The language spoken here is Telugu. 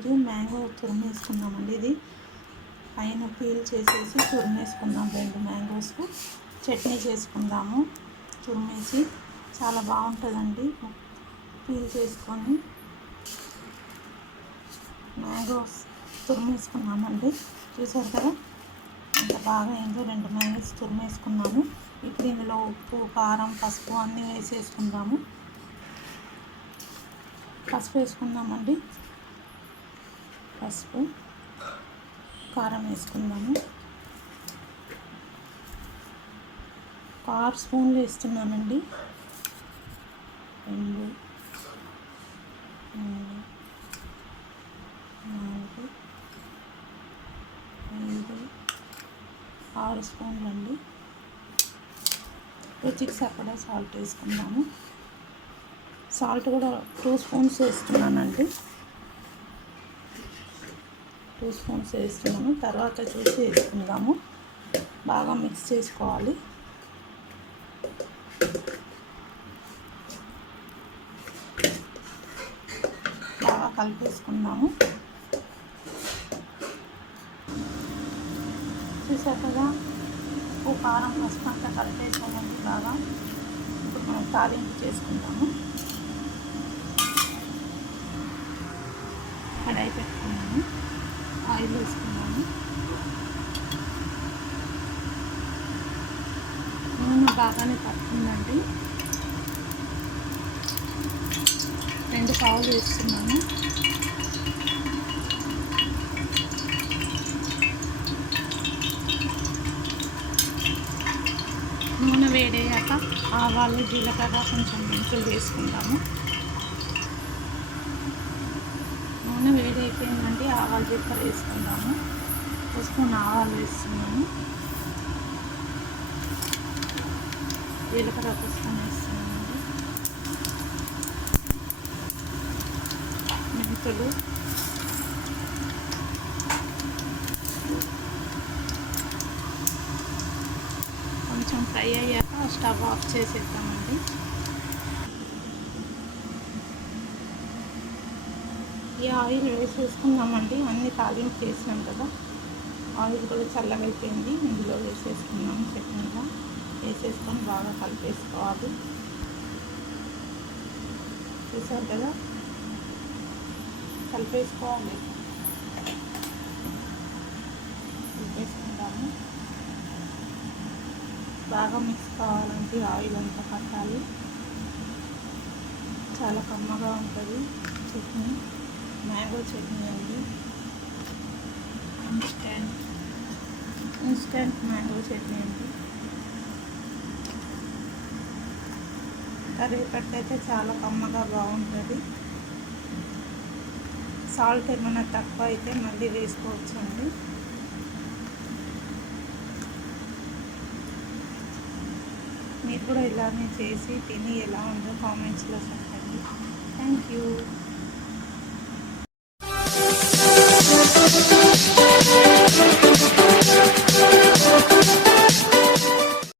ఈరోజు మ్యాంగో తురిమేసుకుందామండి. ఇది పైన పీల్ చేసేసి తురిమేసుకుందాం. 2 మ్యాంగోస్ చట్నీ చేసుకుందాము. తురిమేసి చాలా బాగుంటుందండి. పీల్ చేసుకొని మ్యాంగోస్ తురిమేసుకున్నామండి. చూసారు కదా అంత బాగా అయిందో. 2 మ్యాంగోస్ తురిమేసుకున్నాము. ఇప్పుడు ఇందులో ఉప్పు, కారం, పసుపు అన్నీ వేసేసుకుందాము. పసుపు వేసుకుందామండి. పసుపు, కారం వేసుకుందాము. 6 స్పూన్లు వేస్తున్నానండి. 2, 3, 4, 5, 6 స్పూన్లు అండి. రుచికి సరిపడా సాల్ట్ వేసుకుందాము. సాల్ట్ కూడా 2 స్పూన్స్ వేస్తున్నానండి. 2 స్పూన్స్ వేస్తున్నాను. తర్వాత చూసి వేసుకుందాము. బాగా మిక్స్ చేసుకోవాలి. బాగా కలిపేసుకుందాము. చూసారు కదా ఉప్పు, కారం, పసుపు అంతా కలిపేసుకోమండి బాగా. ఇప్పుడు మనం తాలింపు చేసుకుందాము. కడాయి పెట్టుకున్నాము. ఆయిల్ వేసుకున్నాము. నూనె బాగానే పడుతుందండి. 2 పావులు వేస్తున్నాము. నూనె వేడయ్యాక ఆవాలు, జీలకర్ర, కొంచెం మెంతులు వేసుకుందాము. నూనె వేడైపోయిందండి. ఆవాలు, జీలకర్ర వేసుకుందాము. 1 స్పూన్ ఆవాలు వేస్తున్నాము. జీలకర్ర 1 స్పూన్ వేస్తున్నామండి. మెంతులు, కొంచెం ఫ్రై అయ్యాక స్టవ్ ఆఫ్ చేసేద్దామండి. ఈ ఆయిల్ వేసేసుకుందామండి. అన్ని తాలింపు చేసినాం కదా. ఆయిల్ కూడా చల్లగా అయిపోయింది. ఇందులో వేసేసుకున్నాము. చట్నీగా వేసేసుకొని బాగా కలిపేసుకోవాలి. చూసారు కదా కలిపేసుకోవాలి. కలిపేసుకుంటాము. బాగా మిక్స్ కావాలంటే ఆయిల్ అంతా పట్టాలి. చాలా కమ్మగా ఉంటుంది చట్నీ. మ్యాంగో చట్నీ అండి. ఇన్స్టెంట్ మ్యాంగో చట్నీ అండి. కరివేపాకు అయితే చాలా కమ్మగా బాగుంటుంది. సాల్ట్ ఏమైనా తక్కువ అయితే మళ్ళీ వేసుకోవచ్చండి. మీరు కూడా ఇలానే చేసి తిని ఎలా ఉందో కామెంట్స్లో చెప్పండి. Thank you.